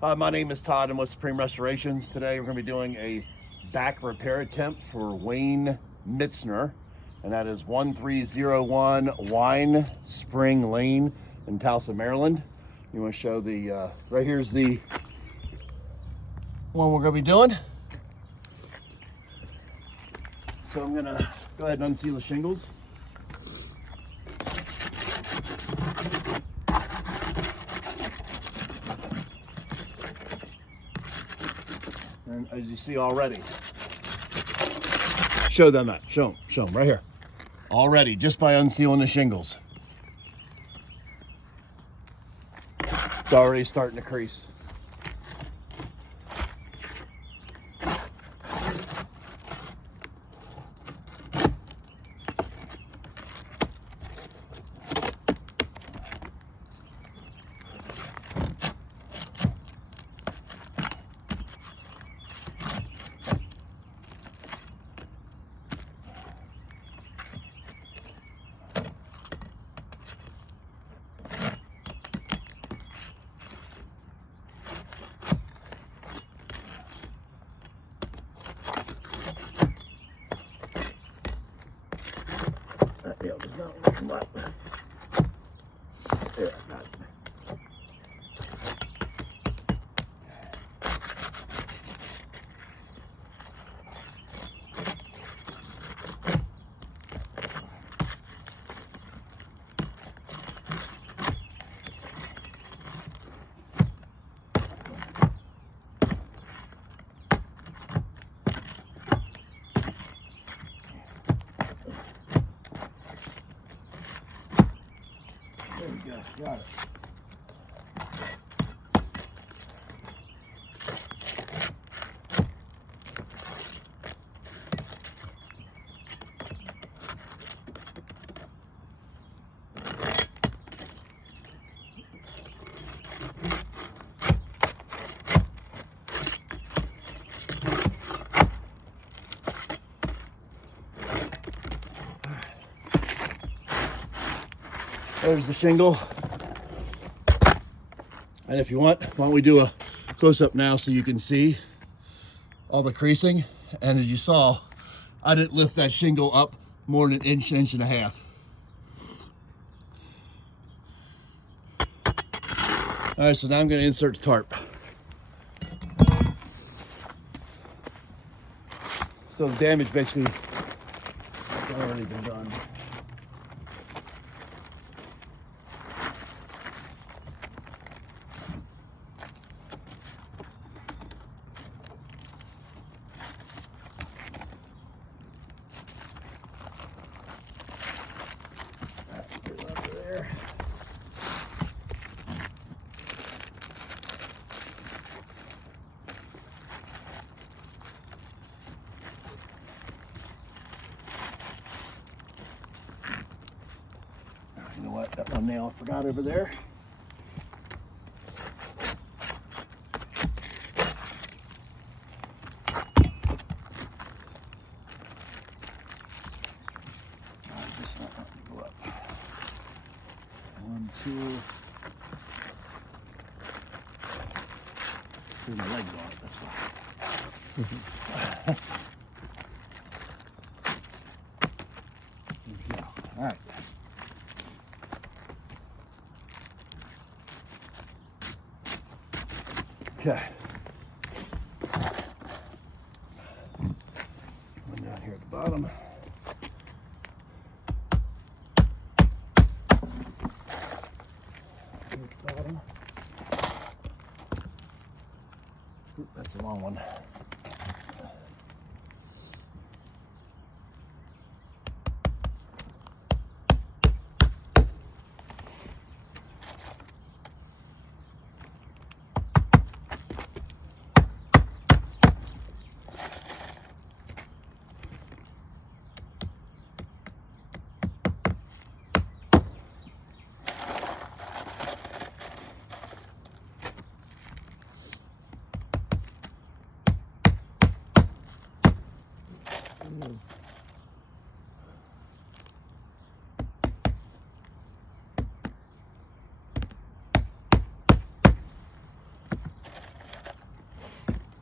My name is Todd. I'm with Supreme Restorations. Today we're going to be doing a back repair attempt for Wayne Mitzner, and that is 1301 Wine Spring Lane in Towson, Maryland. You want to show the, right here's the one we're going to be doing. So I'm going to go ahead and unseal the shingles. And as you see already, show them that, show them right here. Already, just by unsealing the shingles. It's already starting to crease. That nail does not want to come up. There, I got it. There we go, got it. There's the shingle. And if you want, why don't we do a close-up now so you can see all the creasing. And as you saw, I didn't lift that shingle up more than an inch, inch and a half. All right, so now I'm going to insert the tarp. So the damage basically has already been done. You know what? That one nail I forgot over there. Just not letting me go up. 1, 2. There's my legs on it. That's why. There we go. All right. Okay. One down here at the bottom. Here at the bottom. Oop, that's a long one.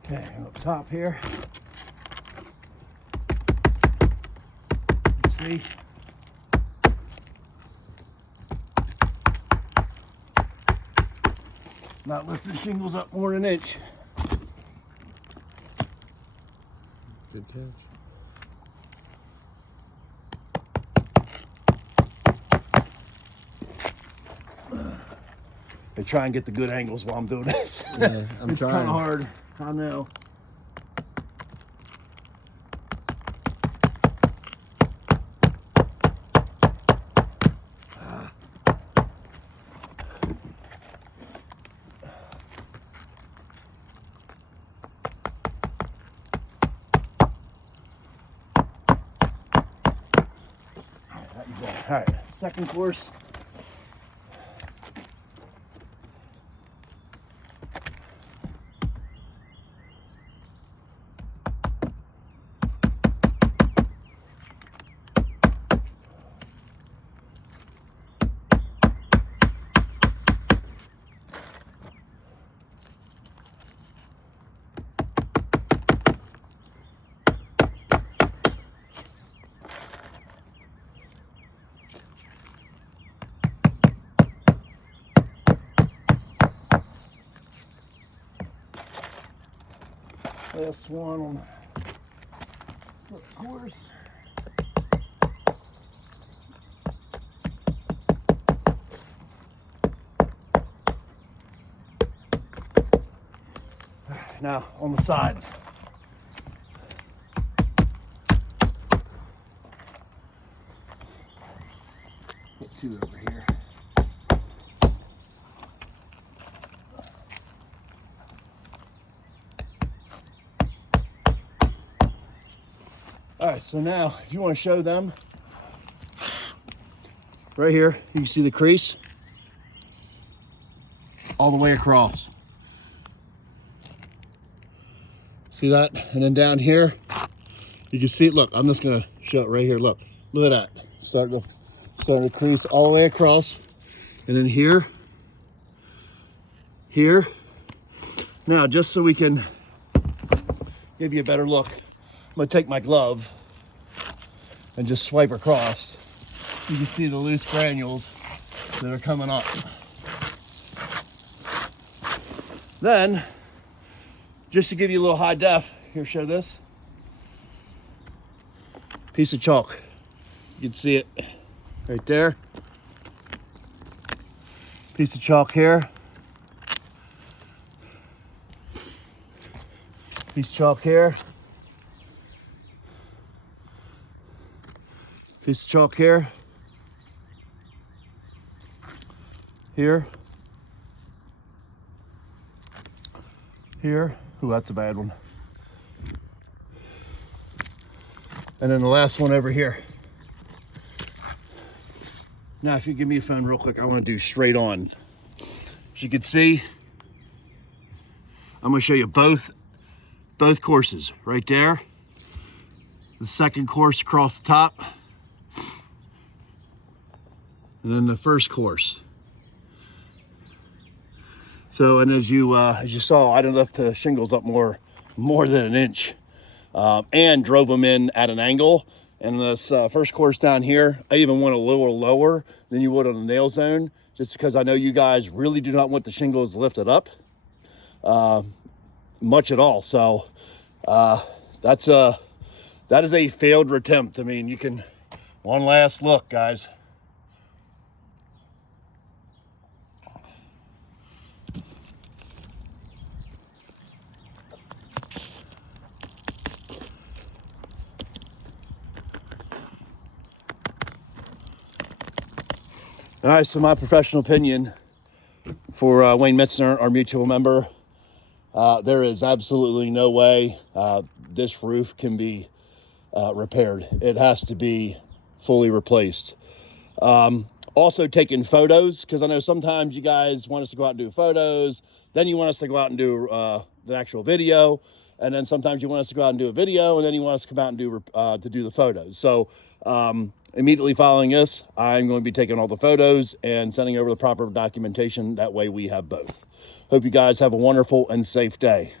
Okay, up top here. See? Not lifting shingles up more than an inch. Good catch. I try and get the good angles while I'm doing this. Yeah, I'm it's trying. kind of hard. I know. All right, second course. Last one on the course. Now on the sides. Get two over here. All right, so now if you want to show them, right here, you can see the crease all the way across. See that? And then down here, you can see it. Look, I'm just gonna show it right here. Look at that. Starting to crease all the way across. And then here. Now, just so we can give you a better look, I'm gonna take my glove and just swipe across. You can see the loose granules that are coming up. Then, just to give you a little high def, here, show this. Piece of chalk. You can see it right there. Piece of chalk here. Piece of chalk here. Piece of chalk here. Here. Here. Ooh, that's a bad one. And then the last one over here. Now, if you give me a phone real quick, I want to do straight on. As you can see, I'm going to show you both courses right there. The second course across the top. And then the first course. So, and as you saw, I didn't lift the shingles up more than an inch, and drove them in at an angle. And this first course down here, I even went a little lower than you would on the nail zone, just because I know you guys really do not want the shingles lifted up much at all. So that is a failed attempt. I mean, you can, one last look, guys. All right, so my professional opinion for Wayne Mitzner, our mutual member, there is absolutely no way this roof can be repaired. It has to be fully replaced. Also taking photos, because I know sometimes you guys want us to go out and do photos, then you want us to go out and do the actual video, and then sometimes you want us to go out and do a video, and then you want us to come out and do the photos. So immediately following this, I'm going to be taking all the photos and sending over the proper documentation. That way we have both. Hope you guys have a wonderful and safe day.